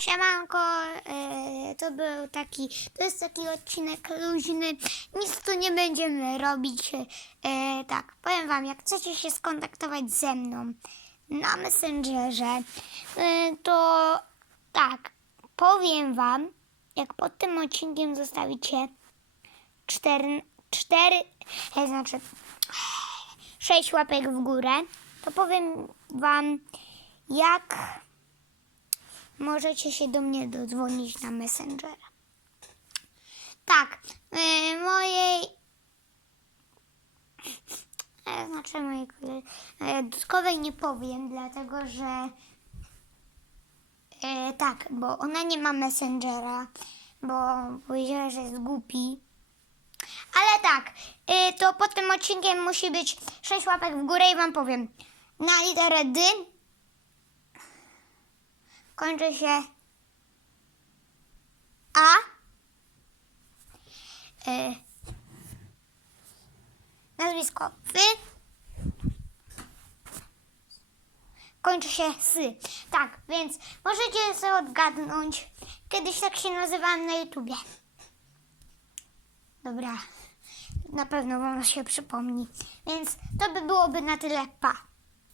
Siemanko, e, to był taki, to jest taki odcinek luźny, nic tu nie będziemy robić. E, tak, powiem wam, jak chcecie się skontaktować ze mną na Messengerze, e, to tak, powiem wam, jak pod tym odcinkiem zostawicie cztery, cztery, e, znaczy sześć łapek w górę, to powiem wam, jak możecie się do mnie dodzwonić na Messengera. Tak, yy, mojej. E, znaczy mojej e, dodatkowej nie powiem, dlatego że. E, tak, bo ona nie ma Messengera, bo powiedziała, że jest głupi. Ale tak, y, to pod tym odcinkiem musi być 6 łapek w górę i wam powiem. Na literę D kończy się A. Y, nazwisko Wy. Kończy się Sy. Tak, więc możecie sobie odgadnąć. Kiedyś tak się nazywałam na YouTubie. Dobra, na pewno wam się przypomni. Więc to by byłoby na tyle. Pa.